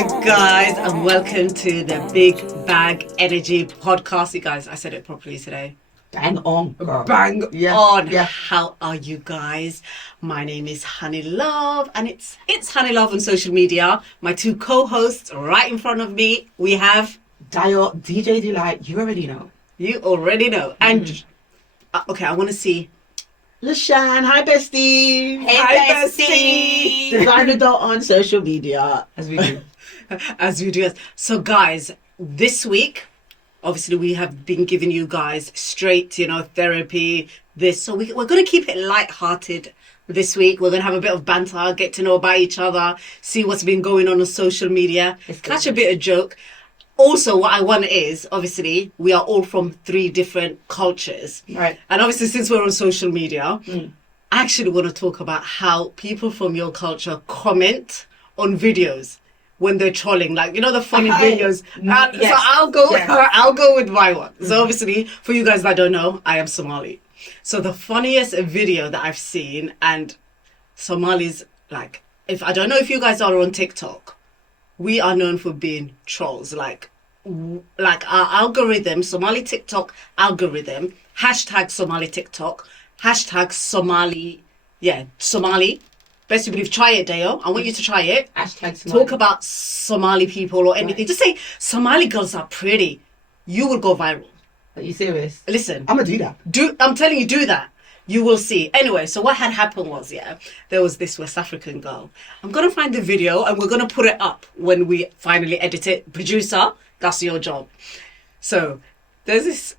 Hi guys, and welcome to the Big Bag Energy podcast. You guys, I said it properly today. Bang on, girl. Bang Yeah, on. yeah. How are you guys? My name is Honey Love, and it's Honey Love on social media. My two co-hosts right in front of me. We have Dio, DJ Delight, you already know. You already know. And okay, I want to see LaShan, hi bestie. Hi, bestie. Designer dot on social media, as we do. as we do. So guys, this week, obviously we have been giving you guys straight, therapy, this. So we're going to keep it light-hearted this week. We're going to have a bit of banter, get to know about each other, see what's been going on social media, catch a bit of joke. Also, what I want is, obviously, we are all from 3 different cultures. Right. And obviously, since we're on social media, I actually want to talk about how people from your culture comment on videos when they're trolling. Like, the funny videos. Yes. So I'll go with my one. So obviously, for you guys that don't know, I am Somali. So the funniest video that I've seen, and Somalis, like, I don't know if you guys are on TikTok, we are known for being trolls. Like our algorithm, Somali TikTok algorithm, hashtag Somali TikTok, hashtag Somali, Somali. Best you believe, try it, Deo. I want you to try it. Hashtag Somali. Talk about Somali people or anything. Right. Just say, Somali girls are pretty. You will go viral. Are you serious? Listen. I'm going to do that. I'm telling you, do that. You will see. Anyway, so what had happened was, there was this West African girl. I'm going to find the video and we're going to put it up when we finally edit it. Producer, that's your job. So there's this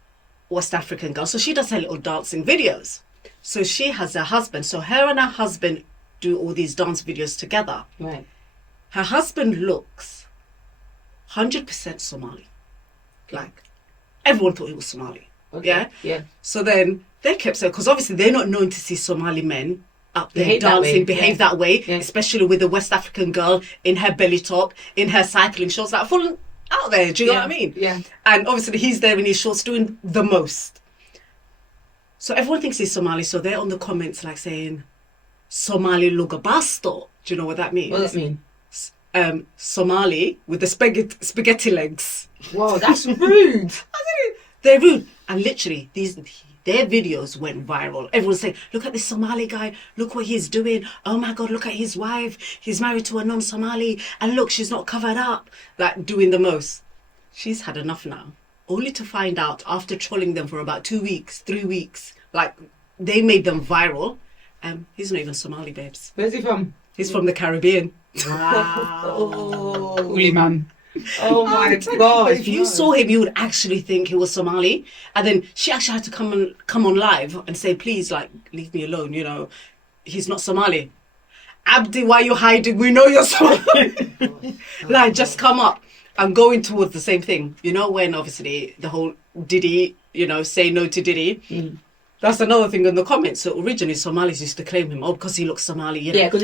West African girl. So she does her little dancing videos. So she has a husband. So her and her husband do all these dance videos together. Right. Her husband looks 100% Somali. Like, everyone thought he was Somali. Okay. Yeah. So then they kept saying, because obviously they're not known to see Somali men up there dancing, behave that way, especially with the West African girl in her belly top, in her cycling shorts, like full out there. Do you know what I mean? Yeah. And obviously he's there in his shorts doing the most. So everyone thinks he's Somali. So they're on the comments like saying, Somali lugabasto. Do you know what that means? What does that mean? Somali with the spaghetti legs. Whoa, that's rude. They're rude. And literally, their videos went viral. Everyone's saying, look at this Somali guy. Look what he's doing. Oh my God, look at his wife. He's married to a non-Somali. And look, she's not covered up. Like, doing the most. She's had enough now. Only to find out, after trolling them for about 2 weeks, 3 weeks, like, they made them viral. He's not even Somali, babes. Where's he from? He's from the Caribbean. Wow. Holy man. Oh my God. If you saw him, you would actually think he was Somali. And then she actually had to come on live and say, please, like, leave me alone, he's not Somali. Abdi, why are you hiding? We know you're Somali. Like, just come up. I'm going towards the same thing. When obviously the whole Diddy, say no to Diddy. That's another thing in the comments. So originally Somalis used to claim him, because he looks Somali. Yeah, because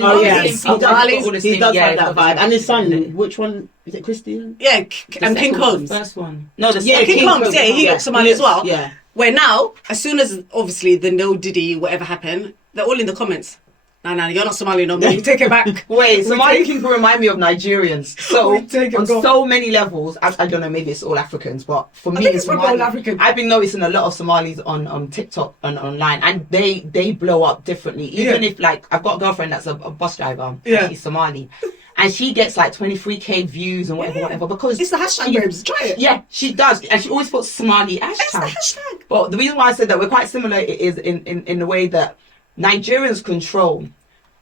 he does have that vibe. And his son, which one is it? Christian? Yeah, and King Combs. First one. No, King Combs. Yeah, he looks Somali as well. Yeah. Where now, as soon as obviously the no Diddy whatever happened, they're all in the comments. No, you're not Somali no more. Take it back. Wait, Somali people remind me of Nigerians. So on so many levels, I don't know, maybe it's all Africans, but for me, it's all African. I've been noticing a lot of Somalis on TikTok and online, and they blow up differently. Even if, like, I've got a girlfriend that's a bus driver, and she's Somali, and she gets like 23k views and whatever, because it's the hashtag, babes. Try it. Yeah, she does, and she always puts Somali hashtag. It's the hashtag. But the reason why I said that we're quite similar is in the way that Nigerians control.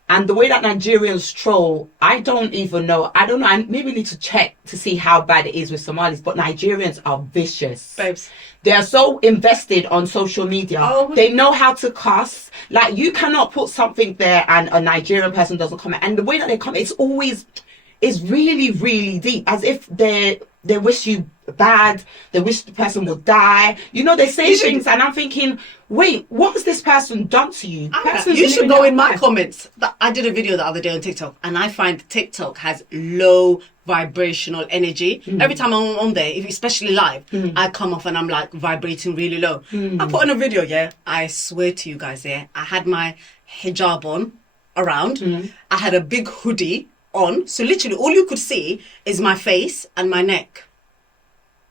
And the way that Nigerians troll, I don't even know. I don't know. I maybe need to check to see how bad it is with Somalis. But Nigerians are vicious. Babes. They are so invested on social media. Oh. They know how to cuss. Like, you cannot put something there and a Nigerian person doesn't comment. And the way that they comment, it's really, really deep. As if they wish you bad. They wish the person would die. They say things and I'm thinking, wait, what has this person done to you? You should go in my comments. I did a video the other day on TikTok, and I find TikTok has low vibrational energy. Every time I'm on there, especially live, I come off and I'm like vibrating really low. I put on a video, I swear to you guys, I had my hijab on around. I had a big hoodie on. So literally all you could see is my face and my neck.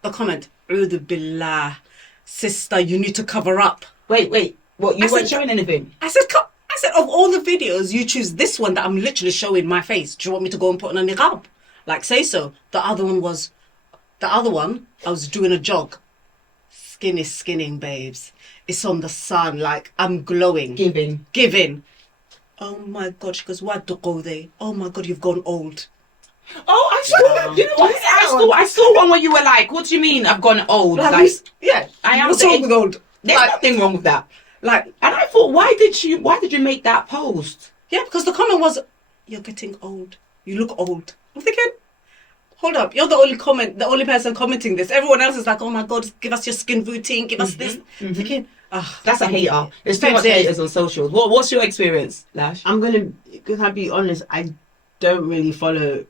The comment, "Udu billah, sister, you need to cover up." Wait. What, you I weren't said- showing anything? I said, of all the videos, you choose this one that I'm literally showing my face. Do you want me to go and put on a niqab? Like, say so. The other one, I was doing a jog. Skin is skinning, babes. It's on the sun. Like, I'm glowing. Giving. Oh my God. She goes, "Why do go there? Oh my God, you've gone old." Oh, I saw. You know what? I saw one where you were like, "What do you mean I've gone old?" Like, yeah. I am. What's wrong with old? There's nothing wrong with that. Like, And I thought, why did you make that post? yeah, because the comment was, "You're getting old. You look old." I'm thinking, hold up, you're the only person commenting this. Everyone else is like, "Oh my God, give us your skin routine, give us this." I'm thinking, That's a hater. There's too much haters on socials. What's your experience, Lash? Because I'll be honest, I don't really follow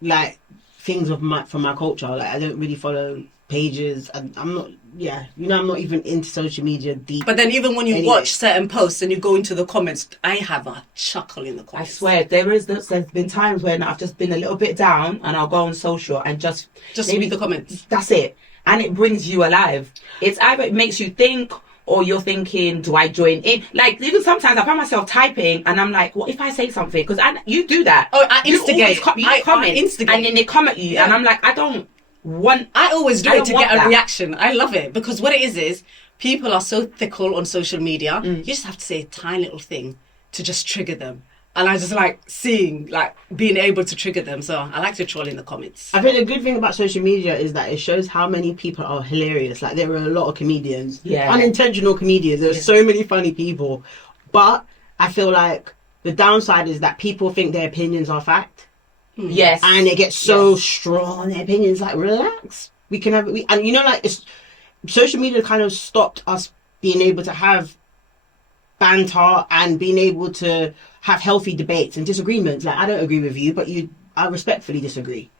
like things from my culture. Like, I don't really follow pages. I'm not. Yeah, I'm not even into social media deep. But then even when you Anyway. watch certain posts and you go into the comments, I have a chuckle in the I comments. swear, there's been times when I've just been a little bit down and I'll go on social and just read the comments. That's it. And it brings you alive. It's either it makes you think or you're thinking, do I join in? Like, even sometimes I find myself typing and I'm like, what if I say something? Because you do that. Oh, I You instigate. always you comment I instigate. and then they come at you and I'm like, I always do I it don't to want get a that. reaction. I love it because what it is people are so fickle on social media. You just have to say a tiny little thing to just trigger them. And I just like being able to trigger them. So I like to troll in the comments. I think the good thing about social media is that it shows how many people are hilarious. Like, there are a lot of comedians, unintentional comedians. There's so many funny people, but I feel like the downside is that people think their opinions are fact. Yes. And they get so strong on their opinions. Like, relax. We can have and it's social media kind of stopped us being able to have banter and being able to have healthy debates and disagreements. Like, I don't agree with you, but I respectfully disagree.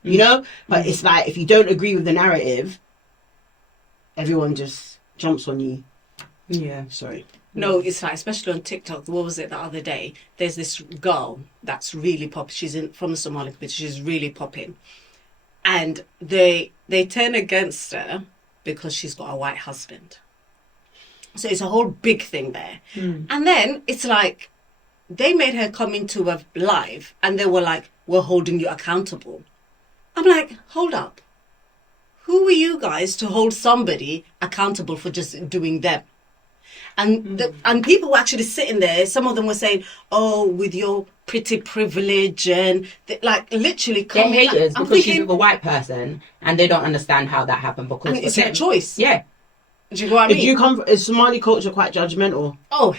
But it's like, if you don't agree with the narrative, everyone just jumps on you. Yeah. Sorry. No, it's like, especially on TikTok, what was it the other day? There's this girl that's really popping. She's from the Somali community. She's really popping. And they turn against her because she's got a white husband. So it's a whole big thing there. And then it's like, they made her come into a live and they were like, "We're holding you accountable." I'm like, hold up. Who are you guys to hold somebody accountable for just doing them? And and people were actually sitting there. Some of them were saying, "Oh, with your pretty privilege," and literally They're coming. haters I'm because she's thinking, with a white person and they don't understand how that happened because and it's their choice. Yeah. Do you know what I mean? Is Somali culture quite judgmental? Oh,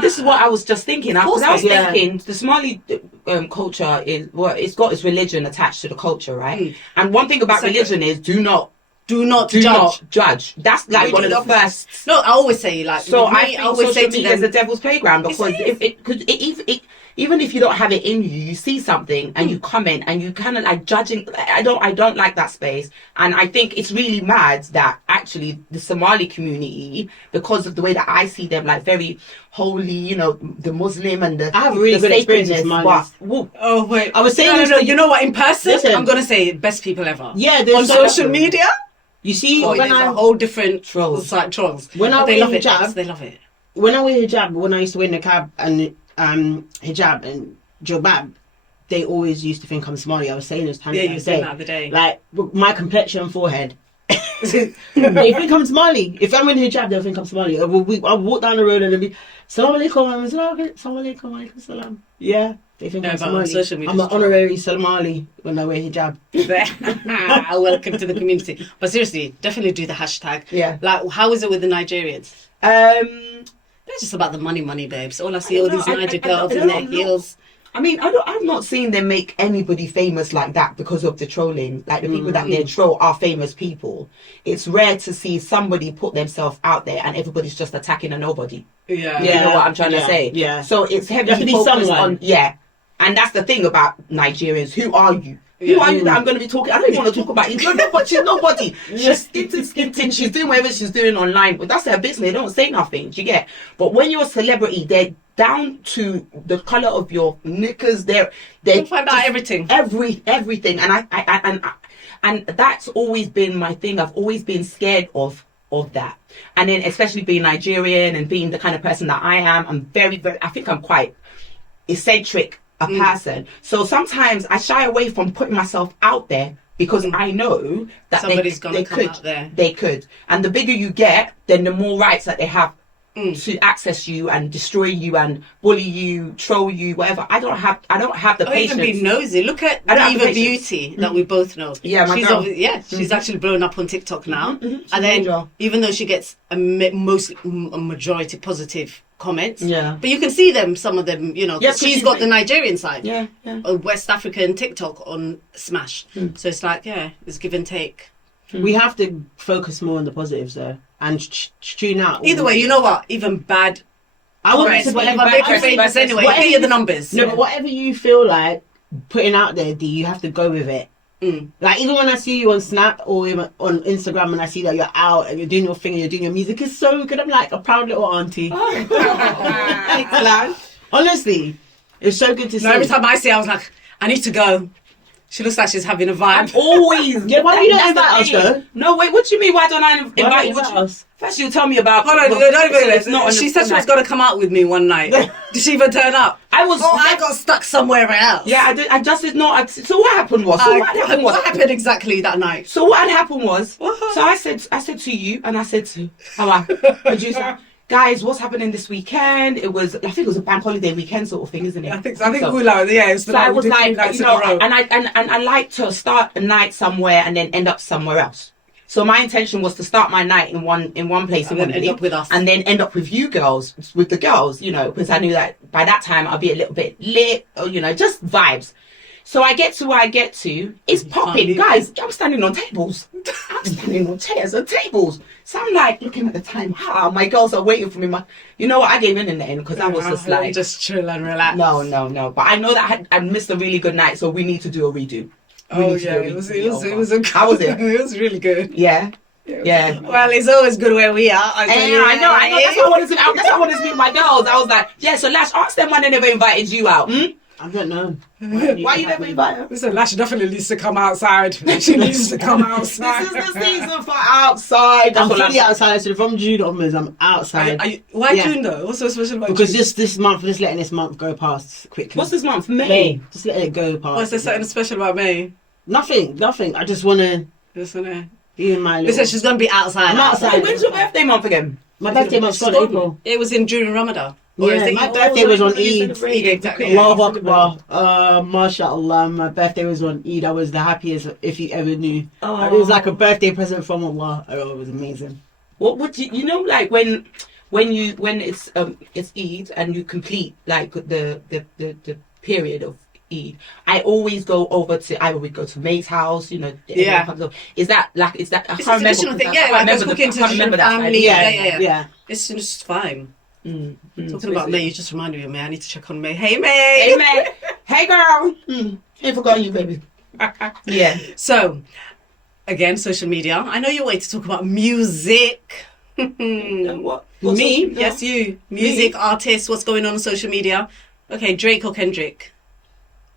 This is what I was just thinking. Because I was Yeah. thinking the Somali culture is it's got its religion attached to the culture, right? And one thing about Second. religion is do not judge. That's like We one do of the not- first. No, I always say So with I me, think I always social say to media is the them, devil's playground because even if you don't have it in you, you see something and you comment and you kind of like judging. I don't like that space, and I think it's really mad that actually the Somali community, because of the way that I see them, like very holy, the Muslim and the I have a really the good experience with sacredness, Somalis. but whoop, oh wait, I was saying no, this no. to- You know what? In person, Listen. I'm gonna say best people ever. Yeah, there's on so- social media. You see, Oh, when there's I a whole different Trolls. trolls. When I But they wear love it. hijab- They love it. when I wear hijab, when I used to wear niqab and hijab and jilbab, they always used to think I'm Somali. I was saying this time Yeah, the you other said day. that the other day. Like, my complexion and forehead. They think I'm Somali. If I'm in hijab, they'll think I'm Somali. I'll walk down the road and they'll be, "Salam alaikum, salam alaikum, alaikum salam." Yeah, they think No, I'm but on Somali. social media I'm an it's true. honorary Somali when I wear hijab. Welcome to the community. But seriously, definitely do the hashtag. Yeah. Like, how is it with the Nigerians? um. They're just about the money, babes. All I see, I all don't these know. Niger I girls in don't their know. heels. I mean, I've not seen them make anybody famous like that because of the trolling. Like the people that they troll are famous people. It's rare to see somebody put themselves out there and everybody's just attacking a nobody. Yeah. You know what I'm trying to Yeah, say? yeah. So it's You have to heavily be focused someone. on and that's the thing about Nigerians. Who are you? Who are you that I'm going to be talking? I don't even want to talk about you. She's nobody. She's skin. She's doing whatever she's doing online. But that's her business. They don't say nothing. Do you get? But when you're a celebrity, they're down to the color of your knickers. They find out everything. Everything. And that's always been my thing. I've always been scared of that. And then especially being Nigerian and being the kind of person that I am, I'm very, very, I think I'm quite eccentric a person. So sometimes I shy away from putting myself out there because I know that somebody's gonna come out there. They could. And the bigger you get, then the more rights that they have to access you and destroy you and bully you, troll you, whatever. I don't have the patience. Even be nosy. Look at Eva Beauty that we both know. Yeah, my girl. She's actually blown up on TikTok now. And then even though she gets a majority positive comments, but you can see them, some of them, you know, she's got the Nigerian side, West African TikTok on Smash. So it's like, it's give and take. We have to focus more on the positives though, and tune out. Either way, you know what? Even bad. I wouldn't say whatever. Make her famous anyway. Whatever Get you the numbers. No, but whatever you feel like putting out there, D, you have to go with it. Like even when I see you on Snap or even on Instagram, and I see that you're out and you're doing your thing and you're doing your music, it's so good. I'm like a proud little auntie. Thanks, lad. Honestly, it's so good to see. Every time I see her, I was like, I need to go. She looks like she's having a vibe. I'm always. Why do you don't invite us though? No, wait. What do you mean? Why don't I invite you? First, you tell me about. Hold on, don't even. She said she was going to come out with me one night. Did she even turn up? I got stuck somewhere else. Yeah, I did. I just did not. So what happened was. What happened exactly that night? So what had happened was. So I said to you, and I said to our producer, guys, what's happening this weekend? I think it was a bank holiday weekend sort of thing, isn't it? I think we like, it's the so I was like, you know, and I like to start a night somewhere and then end up somewhere else. So my intention was to start my night in one place and then end up with us, and then end up with you girls, with the girls, you know, because I knew that by that time I'll be a little bit lit, or you know, just vibes. So I get to where I get to, it's popping, guys. I'm standing on tables. I'm standing on chairs and tables. So I'm like looking at the time. My girls are waiting for me. You know what? I gave in the end because I was just like, just chill and relax. No. But I know that I missed a really good night, so we need to do a redo. It was How was it? It was really good. Yeah. Well, it's always good where we are. I know. That's why I wanted to meet my girls. I was like, so Lash, ask them why they never invited you out. I don't know. Why you never invite her? Listen, Lash definitely needs to come outside. She needs to come outside. This is the season for outside. I'm fully outside. So from June onwards, I'm outside. Why June though? What's so special about Because June? this month, just letting this month go past quickly. What's this month? May. Just letting it go past. What's there something special about May? Nothing. I just want to be in my little... Listen, she's going to be outside. I'm outside. Wait, when's your birthday month again? My birthday month's gone April. It was in June, Ramadan. Yeah, my birthday was on Eid. Exactly. Allahu Akbar. MashaAllah. My birthday was on Eid. I was the happiest if you ever knew. It was like a birthday present from Allah. It was amazing. What would you know, like when it's Eid and you complete like the period of Eid, I always go over to either we go to May's house, you know. Is that I it's can't a traditional thing. Yeah, like just cooking to the family. Yeah. It's just fine. Talking about May, you just reminded me of May. I need to check on May. Hey May. Hey girl. Ain't forgotten you, baby. Yeah. So, again, social media. I know you're waiting to talk about music. What? Me? Yes, you. Music, artists, what's going on social media? Okay, Drake or Kendrick?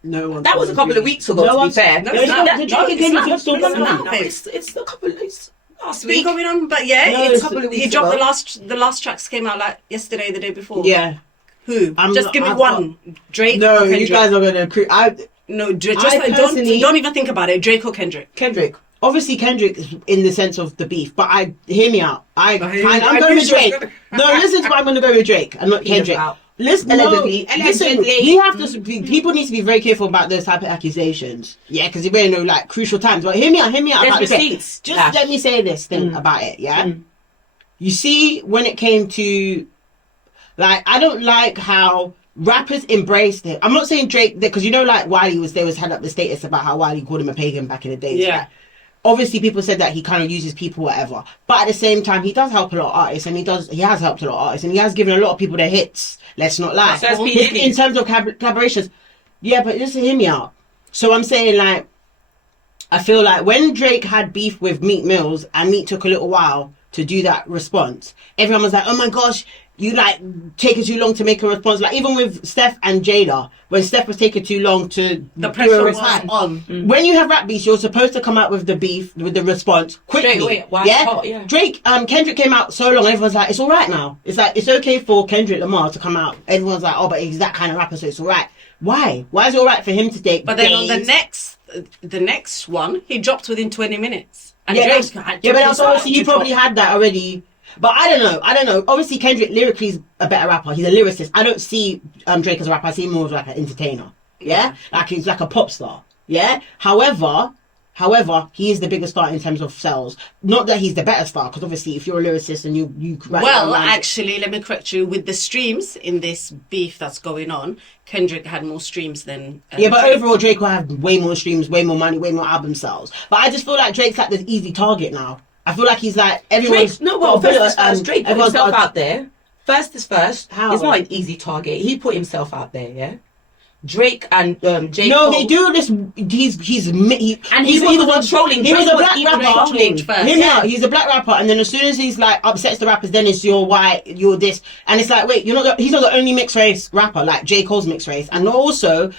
No one. That was a couple of weeks ago, to be fair. It's a couple of weeks. Last week going on, but it's a couple of weeks. He dropped the last tracks came out like yesterday, the day before. Yeah. Who? Just give me one. Drake. No, or Kendrick? you guys are gonna. Don't even think about it. Drake or Kendrick? Kendrick. Obviously, Kendrick is in the sense of the beef, but hear me out. I'm going with Drake. No, listen to what I'm going to go with Drake and not Kendrick. Listen, we have to. People need to be very careful about those type of accusations. Yeah, because we're in like crucial times. But hear me out about receipts. Just let me say this thing about it. Yeah, you see, when it came to like, I don't like how rappers embraced it. I'm not saying Drake, because you know, like Wiley had up the status about how Wiley called him a pagan back in the day. Yeah. Right? Obviously, people said that he kind of uses people, whatever. But at the same time, he does help a lot of artists, and he has helped a lot of artists, and he has given a lot of people their hits. Let's not lie. So in terms of collaborations, yeah. But just hear me out. So I'm saying, like, I feel like when Drake had beef with Meek Mills and Meek took a little while to do that response, everyone was like, oh my gosh, you like taking too long to make a response. Like even with Steph and Jada, when Steph was taking too long to The do pressure a was response. on. When you have rap beefs, you're supposed to come out with the beef, with the response quickly. Straight away, while yeah? it's hot, yeah. Drake, Kendrick came out so long, everyone's like, it's all right now. It's like, it's okay for Kendrick Lamar to come out. Everyone's like, oh, but he's that kind of rapper, so it's all right. Why? Why is it all right for him to take But then on days? the next one, he dropped within 20 minutes. And Yeah, Drake but had that's obviously to you probably drop. had that already. But I don't know. Obviously, Kendrick lyrically is a better rapper. He's a lyricist. I don't see Drake as a rapper. I see him more as like an entertainer. Yeah, like he's like a pop star. Yeah. However, he is the biggest star in terms of sales. Not that he's the better star, because obviously, if you're a lyricist and you write Well, down lines- actually, let me correct you. With the streams in this beef that's going on, Kendrick had more streams than yeah, but Drake. overall, Drake will have way more streams, way more money, way more album sales. But I just feel like Drake's like the easy target now. I feel like he's like everyone's. Drake, no, well, got a first is bullet first. and Drake put everyone's himself got a- out there. First is first. How? It's not an easy target. He put himself out there, yeah? Drake and J. No, Cole. they do this. And he He was controlling. He was Drake a black even rapper. controlling. First. Hear me out. He's a black rapper, and then as soon as he's like upsets the rappers, then it's you're white, you're this, and it's like, wait, he's not the only mixed race rapper like J. Cole's mixed race, and also,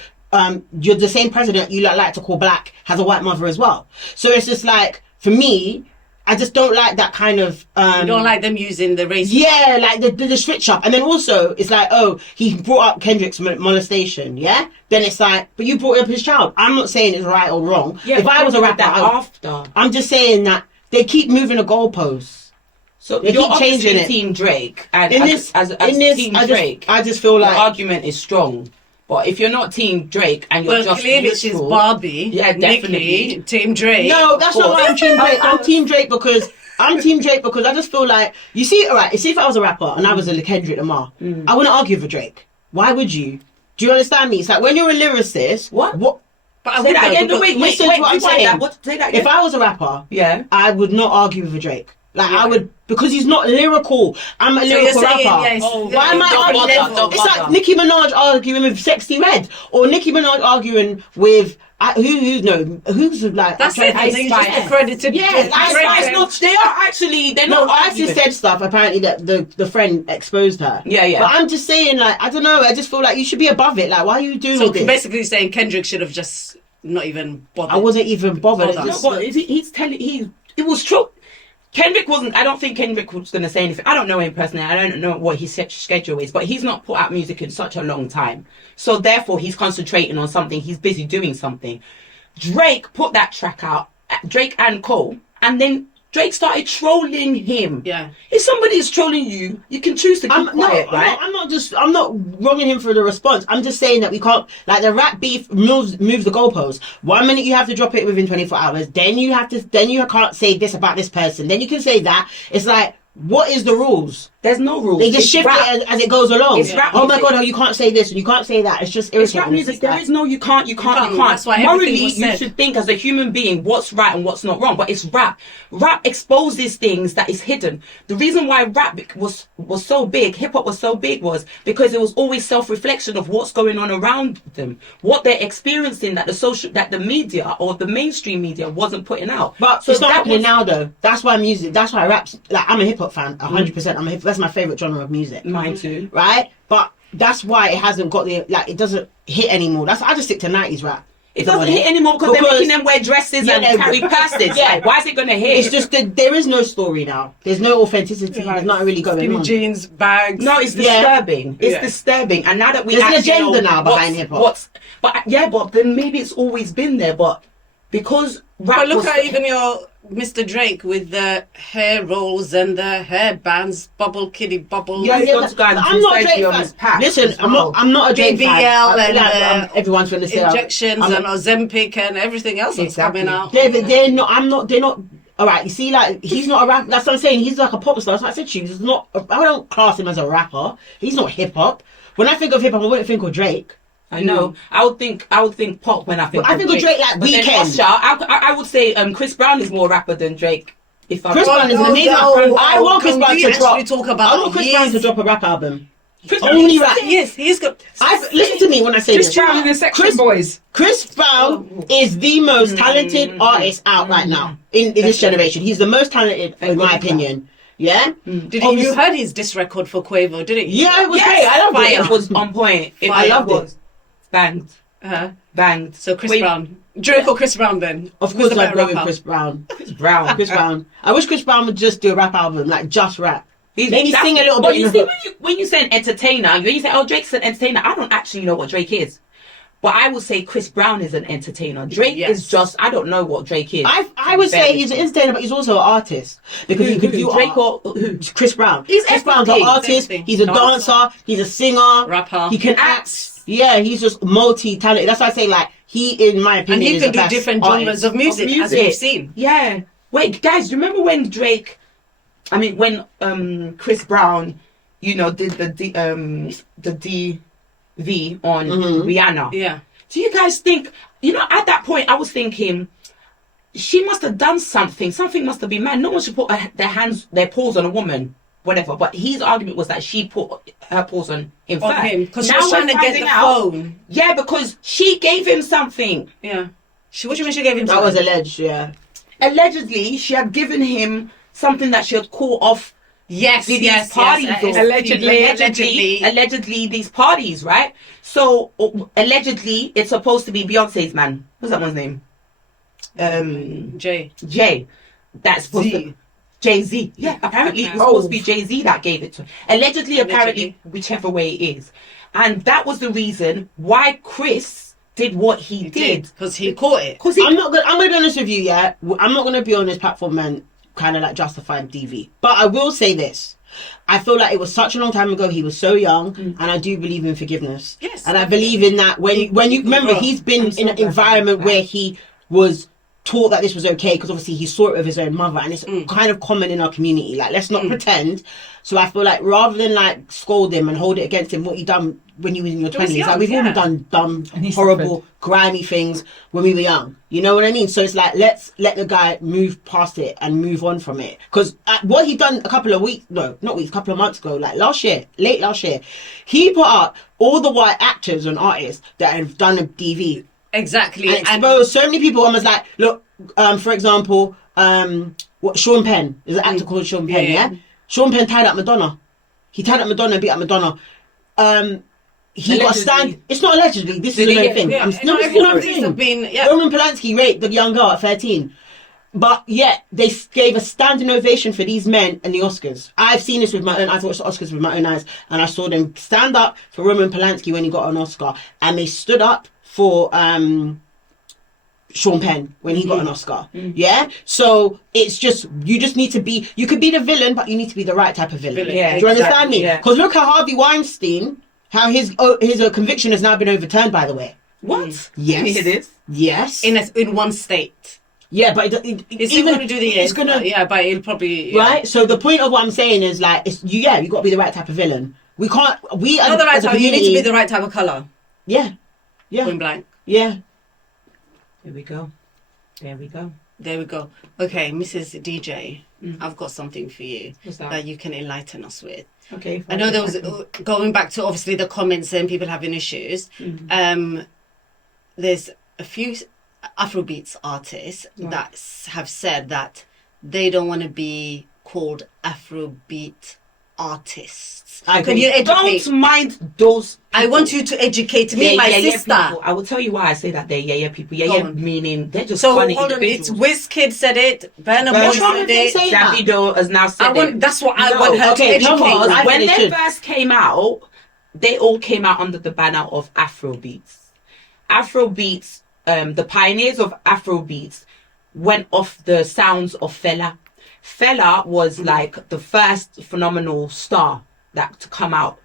you're the same president you like to call black has a white mother as well. So it's just like, for me, I just don't like that kind of. You don't like them using the race. Yeah, like the switch up. And then also, it's like, oh, he brought up Kendrick's molestation, yeah? Then it's like, but you brought up his child. I'm not saying it's right or wrong. Yeah, if I was a rapper, that after. I'm just saying that they keep moving the goalposts. So They you're keep changing obviously it. Team Drake, and In as Team Drake, I just feel the like... argument is strong. But if you're not Team Drake and you're Well, just clearly she's neutral, Barbie. Yeah, definitely. Nicki, Team Drake. No, that's not why I'm Team Drake. I'm Team Drake because... I just feel like... You see, alright, you see if I was a rapper and I was a Kendrick Lamar, I wouldn't argue for Drake. Why would you? Do you understand me? It's like when you're a lyricist... What? But I Say would that though, again. No, because- wait, listen to what I'm rewind saying. that. What? Say that again. If I was a rapper, Yeah. I would not argue with a Drake. Like I would, because he's not lyrical. I'm a you're lyrical saying, rapper. yes, Why am I don't arguing? bother, don't It's like bother. Nicki Minaj arguing with Sexy Red, or Nicki Minaj arguing with who's like. That's I'm it. trying to- They just accredited. Yeah, Drake. Ice Not, they are actually. They're No, not. Isis said stuff apparently that the friend exposed her. Yeah. But I'm just saying, like, I don't know. I just feel like you should be above it. Like, why are you doing So all this? basically saying Kendrick should have just not even bothered. I wasn't even bothered. Hold on. It's No, just- but he's telling. It was true. Kendrick wasn't. I don't think Kendrick was going to say anything. I don't know him personally. I don't know what his schedule is, but he's not put out music in such a long time. So therefore, he's concentrating on something. He's busy doing something. Drake put that track out. Drake and Cole, and then Drake started trolling him. Yeah. If somebody is trolling you, you can choose to keep quiet, right? I'm not wronging him for the response. I'm just saying that we can't, like, the rap beef moves the goalposts. 1 minute you have to drop it within 24 hours, then you can't say this about this person, then you can say that. It's like, what is the rules? There's no rules. They just It's shift rap. it as it goes along. It's rap oh my music. god, you can't say this and you can't say that. It's just It's irritating. rap music. There is no you can't. That's why everything Morally, was you said. should think as a human being what's right and what's not wrong. But it's rap. Rap exposes things that is hidden. The reason why rap was so big, hip hop was so big, was because it was always self-reflection of what's going on around them, what they're experiencing that the media or the mainstream media wasn't putting out. But So it's not that happening was- now though. That's why rap's, like, I'm a hip hop fan, 100%. That's my favourite genre of music. Mine too. Right? But that's why it hasn't got it doesn't hit anymore. I just stick to 90s rap. It doesn't hit anymore because they're making them wear dresses and carry purses. Yeah. Like, why is it going to hit? It's just that there is no story now. There's no authenticity. There's not really going Skinny on. jeans, bags. No, it's Yeah. disturbing. It's Yeah. disturbing. And now that we There's an actually agenda know now behind hip-hop. But then maybe it's always been there. But because rap But look was, at even your Mr. Drake with the hair rolls and the hair bands, bubble kitty bubble. Yeah, he's got to go and I'm do not a surgery Drake on fan. his pack Listen, as I'm well. not a Drake fan. BBL and everyone's going to say injections I'm- and Ozempic and everything else that's Exactly. coming out. They're not. They're not. All right, you see, like, he's not a rapper. That's what I'm saying. He's like a pop star. That's what I said to you. He's not. I don't class him as a rapper. He's not hip hop. When I think of hip hop, I wouldn't think of Drake. I know. I would think pop when I think. Well, I think of Drake like But then Weeknd. Usher, I would say Chris Brown is more rapper than Drake. If I'm Chris Brown is an amazing. I want Chris Brown to drop. Talk about I want Chris Brown to drop a rap album. Only rap. Yes, he's got. Listen to me when I say Chris this. Brown and the Section Boys. Chris Brown is the most talented artist out right now in this generation. He's the most talented, in my opinion. Yeah. You heard his diss record for Quavo, didn't you? Yeah, it was great. I loved It it. was on point. I loved it. Banged. Uh-huh. Banged. So Chris Brown, Drake or Chris Brown then? Of Who's course, the I'd better go with rapper? Chris Brown. Chris Brown. Chris Brown. I wish Chris Brown would just do a rap album, like just rap. Maybe That's- sing a little but bit. you in see, the hook. when you say an entertainer, when you say, oh, Drake's an entertainer, I don't actually know what Drake is. But I would say Chris Brown is an entertainer. Drake Yes. is just, I don't know what Drake is. I would say he's an entertainer, but he's also an artist because he could do Drake art. or who? Chris Brown. He's Chris Brown's an everything. artist. Everything. He's a Dancer. dancer. He's a singer. Rapper. He can act. Yeah, he's just multi-talented. That's why I say, like, he, in my And opinion, he is can the do best different artist. genres of music, as we've seen. Yeah. Wait, guys, do you remember when when Chris Brown, did the DV on Rihanna? Yeah. Do you guys think, at that point, I was thinking, she must have done something. Something must have been mad. No one should put their paws on a woman, whatever. But his argument was that she put her paws on him On first. him, because she Now was trying we're to get finding the out- phone. Yeah, because she gave him something. Yeah. What do you mean she gave him? That was something? alleged, yeah. Allegedly, she had given him something that she had caught off Yes, these yes, parties. yes. or- Allegedly. allegedly these parties, right? So allegedly, it's supposed to be Beyonce's man. What's that one's name? Jay. Jay. That's supposed Z. to Jay-Z. Yeah, apparently it was supposed to be Jay-Z that gave it to him. Allegedly, apparently, whichever way it is. And that was the reason why Chris did what he did. Because he caught it. Because he I'm gonna be honest with you, yeah. I'm not gonna be on this platform and kind of like justify DV. But I will say this. I feel like it was such a long time ago. He was so young, and I do believe in forgiveness. Yes, and I believe in that when you remember, he's been in an environment where he was taught that this was okay, because obviously he saw it with his own mother, and it's kind of common in our community. Like, let's not pretend. So I feel like rather than like scold him and hold it against him, what he done when you was in your 20s, young, like we've all yeah. done dumb, And he horrible, grimy things when we were young. You know what I mean? So it's like, let's let the guy move past it and move on from it. Because what he done a couple of months ago, like late last year, he put up all the white actors and artists that have done a DV. Exactly. And exposed so many people. I was like, look, for example, Sean Penn, there's an actor called Sean Penn, yeah? Sean Penn tied up Madonna. He tied up Madonna and beat up Madonna. He got a stand. It's not allegedly. This is a known thing. Yeah, No, no, it's not a everyone thinks thing. of being, yeah. Roman Polanski raped the young girl at 13. But yet, they gave a standing ovation for these men in the Oscars. I've seen this with my own eyes. I watched the Oscars with my own eyes. And I saw them stand up for Roman Polanski when he got an Oscar. And they stood up for Sean Penn when he got an Oscar. Yeah? So it's just, you just need to be, you could be the villain, but you need to be the right type of villain. Yeah, Do you understand exactly, me? yeah. Because look at Harvey Weinstein, how his conviction has now been overturned, by the way. what? Yes. It is. Yes. in one state. Yeah, but It's even going to do the it's gonna, but it'll probably... Yeah. right? So the point of what I'm saying is like, you got to be the right type of villain. We can't, Not the right type, you need to be the right type of colour. Yeah. Point blank. Yeah. There we go. There we go. Okay, Mrs. DJ, I've got something for you What's that? that you can enlighten us with. Okay. I know there was, going back to obviously the comments and people having issues, there's a few Afrobeats artists that have said that they don't want to be called Afrobeat artists. Can you educate? Don't mind those people. I want you to educate me, my sister. People. I will tell you why I say that they're people. Go on. Meaning they're just So funny hold on, it's individuals. Wizkid said it, Burna Burna Boy Boy said didn't it. say that. Davido has now said it. That's what I No, want her okay, to come educate. on, us. When they they should. first came out, they all came out under the banner of Afrobeats. Afrobeats, the pioneers of Afrobeats went off the sounds of Fela. Fela was like the first phenomenal star that to come out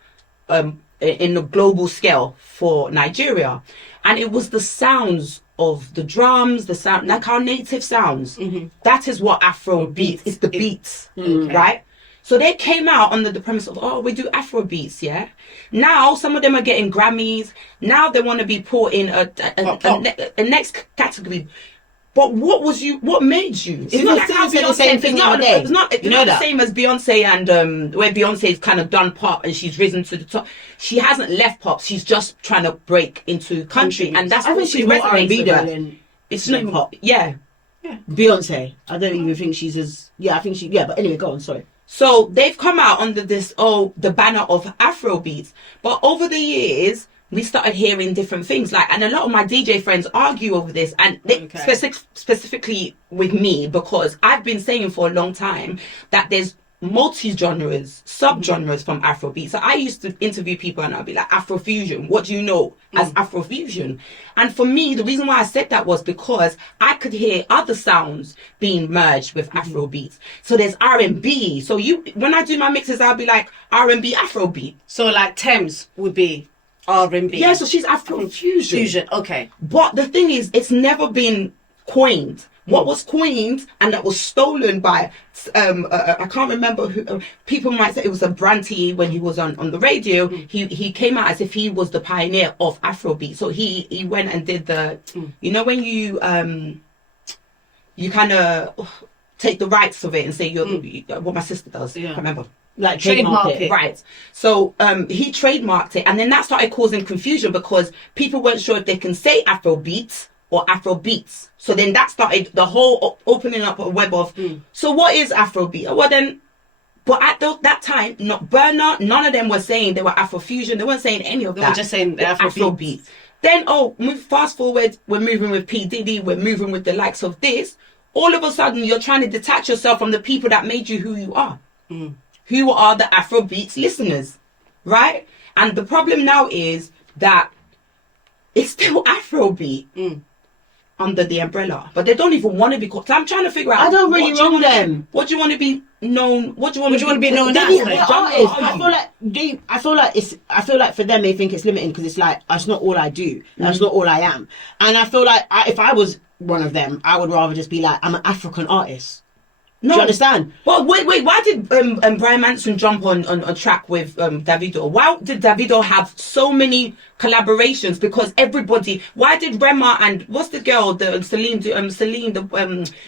in the global scale for Nigeria. And it was the sounds of the drums, the sound, like our native sounds. That is what Afrobeats, it's the beats, right? So they came out under the premise of, oh, we do Afrobeats, yeah? Now, some of them are getting Grammys. Now they want to be put in a next category. But what made you? It's not like how said the Beyonce same thing the other day. It's not You know the that? same as Beyonce and where Beyonce's kind of done pop and she's risen to the top. She hasn't left pop. She's just trying to break into country, and that's I what think she she's more resonates R&B with though her. than It's not even pop. yeah. Beyonce. I don't even think she's as. Yeah, I think she. Yeah, but anyway, go on. Sorry. So they've come out under this the banner of Afro beats, but over the years we started hearing different things. Like, and a lot of my DJ friends argue over this, and they, specifically with me, because I've been saying for a long time that there's multi-genres, sub-genres from Afrobeat. So I used to interview people and I'd be like, Afrofusion, what do you know as Afrofusion? And for me, the reason why I said that was because I could hear other sounds being merged with Afrobeats. So there's R&B. So when I do my mixes, I'll be like R&B, Afrobeat. So like Thames would be R&B. Yeah, so she's Afrofusion. Fusion, okay. But the thing is, it's never been coined. What was coined and that was stolen by, I can't remember who, people might say it was a Branty when he was on the radio. He came out as if he was the pioneer of Afrobeat. So he went and did the, you know, when you kind of take the rights of it and say you're what my sister does. I can't remember. Like Trademark trademark it. Right. So he trademarked it, and then that started causing confusion because people weren't sure if they can say Afrobeat or Afrobeats. So then that started the whole opening up a web of, so what is Afrobeat? Well then, but at that time, not Burner, none of them were saying they were Afrofusion. They weren't saying any of that. They were just saying They're Afrobeat. Then, fast forward, we're moving with P. Diddy, we're moving with the likes of this. All of a sudden, you're trying to detach yourself from the people that made you who you are. Who are the Afrobeats listeners, right? And the problem now is that it's still Afrobeat under the umbrella, but they don't even want to be called. So I'm trying to figure out. I don't really wrong them. What do you want to be known? What do you want to be known They as? need Like, their artists. I feel like for them they think it's limiting because it's like that's not all I do. That's not all I am. And I feel like if I was one of them, I would rather just be like I'm an African artist. Do you understand? Well, wait. Why did Brian Manson jump on a track with Davido? Why did Davido have so many collaborations? Because everybody. Why did Rema and what's the girl, Celine,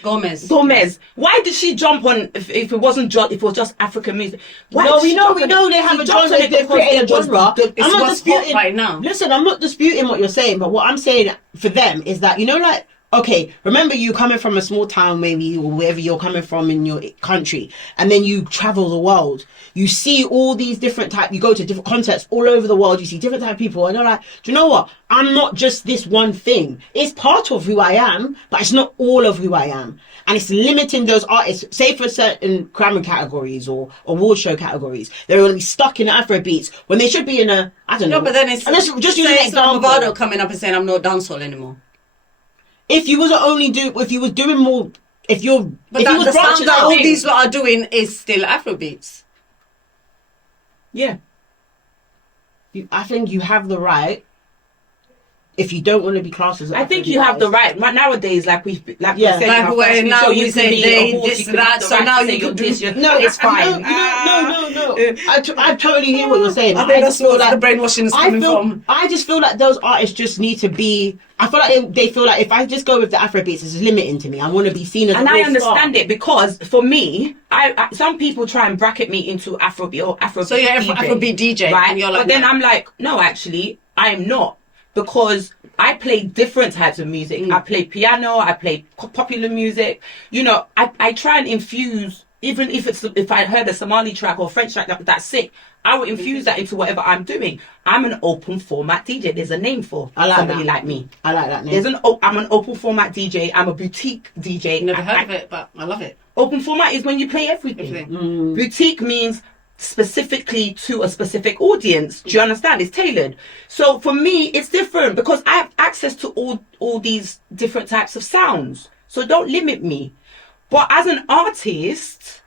Gomez? Why did she jump on if it wasn't if it was just African music? Why No, did we she know jump on it? they have She a jumped genre. on it They've because created a it was genre. It's I'm not what's hot disputing right now. Listen, I'm not disputing what you're saying, but what I'm saying for them is that like. Okay, remember you coming from a small town maybe or wherever you're coming from in your country, and then you travel the world. You see all these different types, you go to different concerts all over the world, you see different type of people, and you're like, do you know what? I'm not just this one thing. It's part of who I am, but it's not all of who I am. And it's limiting those artists, say for certain Grammy categories or award show categories, they're going to be stuck in Afrobeats when they should be in a, I don't know. No, but then it's just use an example. Movado coming up and saying I'm not dancehall anymore. If you was doing more, But if you was the branching sound that out, all these lot are doing is still Afrobeats. Yeah. I think you have the right. If you don't want to be classed as, I think you have the right. Nowadays, like we said, Like in where our now first you show, say can be they, a horse, this, you can that, have the so right now to say you you're can do. this, you're- No, it's fine. No. I totally hear what you're saying. I think that's feel what like the brainwashing is coming from. I just feel like those artists just need to be. I feel like they feel like if I just go with the Afrobeats, it's limiting to me. I want to be seen as. And a I real understand star. it because for me, I some people try and bracket me into Afrobeat or Afrobeat. So you're DJ, Afrobeat DJ, right? and you're like, but then no. I'm like, no, actually, I am not, because I play different types of music. I play piano, I play popular music. You know, I try and infuse, even if I heard a Somali track or French track that's sick, I will infuse that into whatever I'm doing. I'm an open format DJ. There's a name for somebody like me. I like that name. I'm an open format DJ. I'm a boutique DJ. Never heard of it, but I love it. Open format is when you play everything. Boutique means specifically to a specific audience. Do you understand? It's tailored. So for me, it's different because I have access to all these different types of sounds. So don't limit me. But as an artist,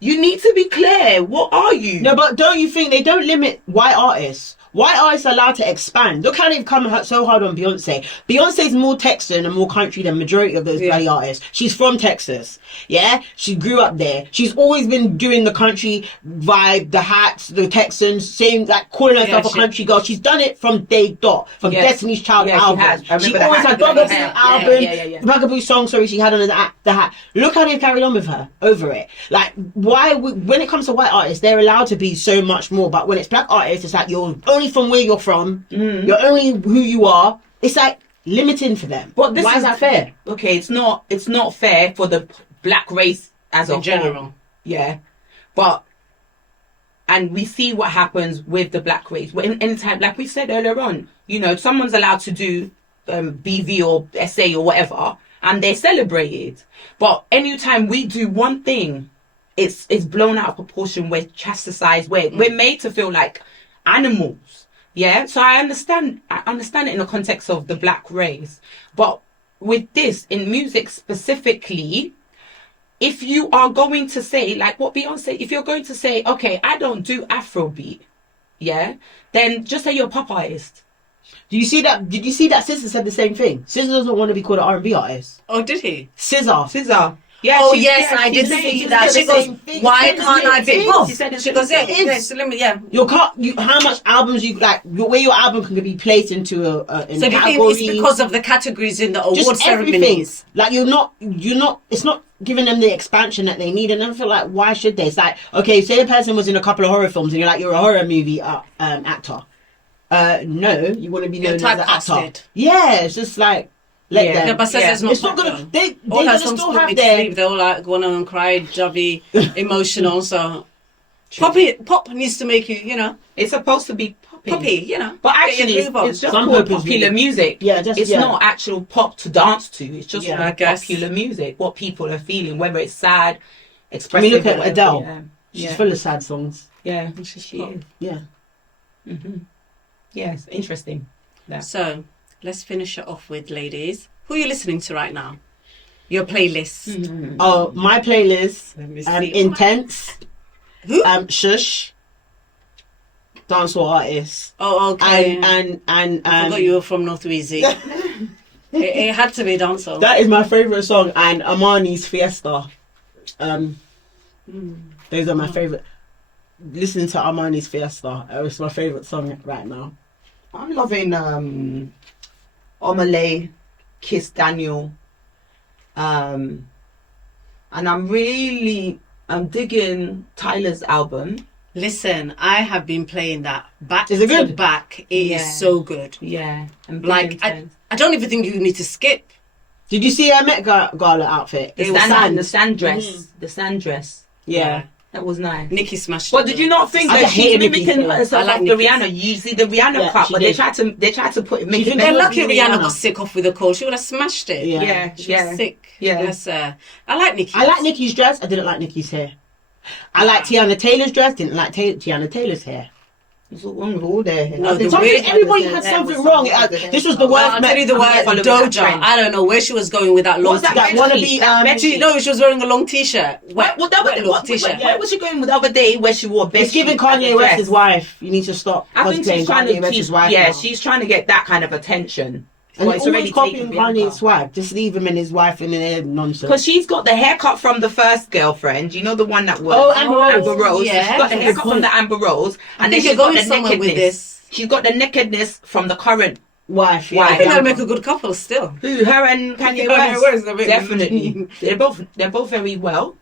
you need to be clear. What are you? No, but don't you think they don't limit white artists white artists are allowed to expand. Look how they've come so hard on Beyonce. Beyonce's more Texan and more country than majority of those bloody artists. She's from Texas. Yeah? She grew up there. She's always been doing the country vibe, the hats, the Texans, same, like calling herself a country girl. She's done it from day dot, from Destiny's Child album. She always had Bugaboo album, Bugaboo song, she had on the hat. Look how they've carried on with her over it. Like, when it comes to white artists, they're allowed to be so much more, but when it's black artists, it's like you're only from where you're from, you're only who you are. It's like limiting for them. But why is that fair? Okay, it's not fair for the black race as a general. Yeah, but and we see what happens with the black race. Anytime, like we said earlier on, you know, someone's allowed to do BV or SA or whatever, and they're celebrated. But anytime we do one thing, it's blown out of proportion. We're chastised. We're made to feel like animals. Yeah. So I understand it in the context of the black race, but with this in music specifically, if you are going to say, like what Beyonce, if you're going to say, okay, I don't do Afrobeat, yeah, then just say you're a pop artist. Did you see that SZA said the same thing? SZA doesn't want to be called an R&B artist. Oh, did he? SZA. Yeah. Oh yes, I did see that. She goes, "Why can't I be both?" She goes, "Yeah, so let me, yeah." How much albums you like? Where your album can be placed into a So it's because of the categories in the award ceremonies. Like you're not. It's not giving them the expansion that they need, and I feel like why should they? It's like, okay, say a person was in a couple of horror films, and you're a horror movie actor. No, you want to be known as an actor. Yeah, it's just like. Let them. Yeah, but it's not. It's not gonna. They're gonna still have their. They're all like going on and cry, jubby, emotional. So, pop needs to make you. You know, it's supposed to be poppy. You know, but actually, it's just called popular music. Yeah, it's not actual pop to dance to. It's just popular music. What people are feeling, whether it's sad, expressive. I mean, look at Adele. She's full of sad songs. Yeah, she is. Yeah. Yes, interesting. Yeah. So. Let's finish it off with, ladies. Who are you listening to right now? Your playlist. Oh, my playlist. Let me see. Intense. Who? Shush. Dancehall artists. Oh, okay. And I forgot you were from North Weezy. it had to be dancehall. That is my favourite song, and Amani's Fiesta. Those are my favourite. Listening to Armani's Fiesta. It's my favourite song right now. I'm loving Omalay, Kiss Daniel, and I'm digging Tyler's album. Listen, I have been playing that back is it good? To back. It is so good. Yeah, like I don't even think you need to skip. Did you see her Met Gala outfit? The sand dress. Yeah. That was nice. Nicki smashed. But did you not think that she's mimicking herself like off the Rihanna? You see the Rihanna cut, but they tried to put it. They're lucky Rihanna got sick off with a cold. She would have smashed it. Yeah, she was sick. Yeah, yes, I like Nicki. I like Nicki's dress. I didn't like Nicki's hair. I like Tiana Taylor's dress. Didn't like Tiana Taylor's hair. What's wrong with all their hair? No, everybody had something wrong. This was the worst. I'll tell you the word. Doja. I don't know where she was going with that long. What's that wannabe? No, she was wearing a long t-shirt. Where was she going with the other day where she wore a bed? It's giving Kanye West's wife. You need to stop. I think she's trying to keep. Yeah, she's trying to get that kind of attention. And it's already copying Kanye's swag. Just leave him and his wife in their nonsense. Because she's got the haircut from the first girlfriend. You know the one that was Amber Rose. Yeah, she's got the haircut from the Amber Rose, and then she's got the nakedness. She's got the nakedness from the current wife. I think they'll make a good couple still. Who? Her and Kanye West. Definitely. They're both very well.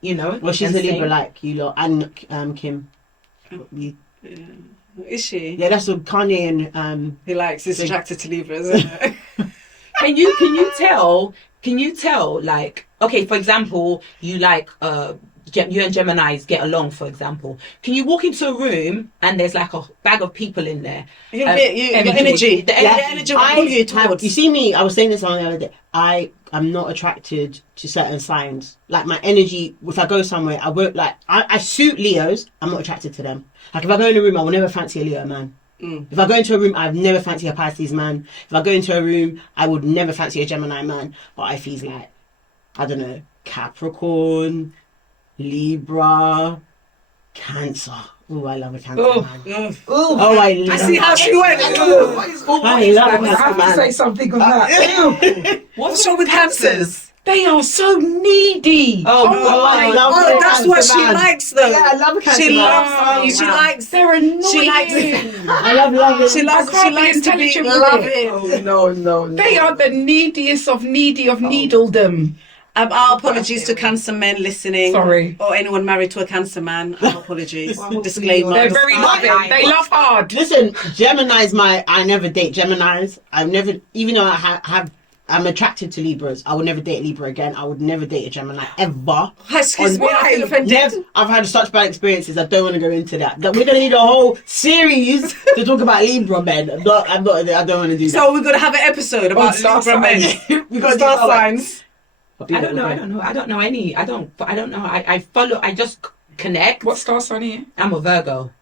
You know. Well, she's a Libra like you lot, and Kim. Is she? Yeah, that's what Kanye and he likes. He's attracted to Libra, isn't it? Can you tell? Like, okay, for example, you like you and Geminis get along. For example, can you walk into a room and there's like a bag of people in there? The energy will pull you towards. You see me? I was saying this on the other day. I'm not attracted to certain signs. Like my energy, if I go somewhere, I won't like. I suit Leos. I'm not attracted to them. Like if I go in a room, I will never fancy a Leo man. If I go into a room, I've never fancy a Pisces man. If I go into a room, I would never fancy a Gemini man. But if he's like, I don't know, Capricorn, Libra, Cancer, Oh, I love a Cancer Oh. man. Ugh. Oh, I love I see how she went. I love a I have to Cancer say man. something on that. What's wrong with cancers? They are so needy. Oh, I love Oh, a that's what Cancer she man. likes though. Yeah, I love a Cancer She man. loves. Oh, She wow. likes. They're annoying. She likes. I love it. She likes. I can't She be likes to be intelligent with loving. no. They are the neediest of needy of needledom. Our apologies to cancer men listening. Sorry. Or anyone married to a cancer man. Our apologies. Disclaimer. They're very loving. They love hard. Listen, Gemini's I never date Geminis. I've never, even though I'm attracted to Libras, I would never date a Libra again. I would never date a Gemini ever. Excuse me, I feel offended. I've had such bad experiences. I don't want to go into that. We're gonna need a whole series to talk about Libra men. I don't want to do that. So we're gonna have an episode about star Libra men. signs. we got Star signs. I don't know any. I don't know. I follow. I just connect. What star sign are you? I'm a Virgo.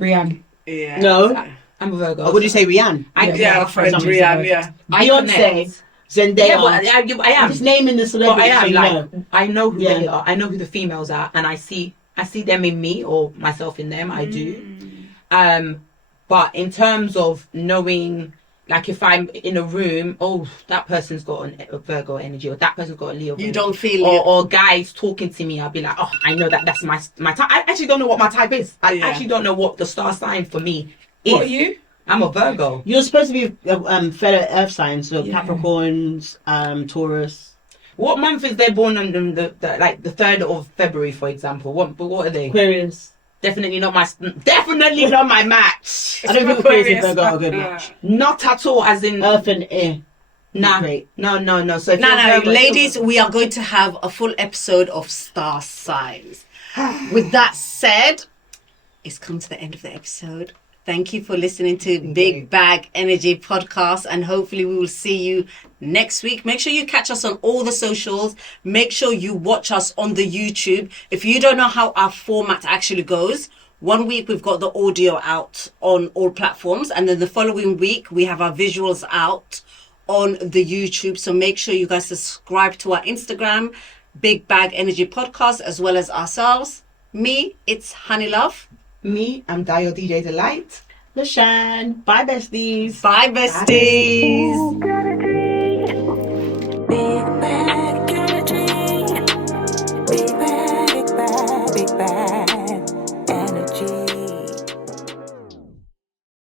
Rihanna. Yeah. No. I'm a Virgo. What would you say, Rihanna? Yeah, our friend Rihanna. Yeah. I Beyonce, connect. Zendaya. Yeah, but I am. I'm just naming the But celebrities. I am so you like know. I know who Yeah. they are. I know who the females are, and I see them in me or myself in them. I do. But in terms of knowing, like if I'm in a room, oh, that person's got a Virgo energy, or that person's got a Leo. You energy. don't feel or, it. or guys talking to me, I'll be like, oh, I know that's my type. I actually don't know what my type is. I Yeah. actually don't know what the star sign for me is. What are you? I'm a Virgo. You're supposed to be fellow Earth signs, so Yeah. Capricorns, Taurus. What month is they born on the 3rd of February, for example? What are they? Aquarius. Definitely not my match. I don't think Aquarius and Virgo are a good match. Not at all. As in, Earth and air. nah, Great. no. So if No, you're Virgo, ladies, we are going to have a full episode of star signs. With that said, it's come to the end of the episode. Thank you for listening to Big Bag Energy Podcast, and hopefully we will see you next week. Make sure you catch us on all the socials. Make sure you watch us on the YouTube. If you don't know how our format actually goes, one week we've got the audio out on all platforms, and then the following week we have our visuals out on the YouTube. So make sure you guys subscribe to our Instagram, Big Bag Energy Podcast, as well as ourselves. Me, it's Honey Love. me, I'm Dio DJ Delight. LaShan. Bye, besties. Bye, besties.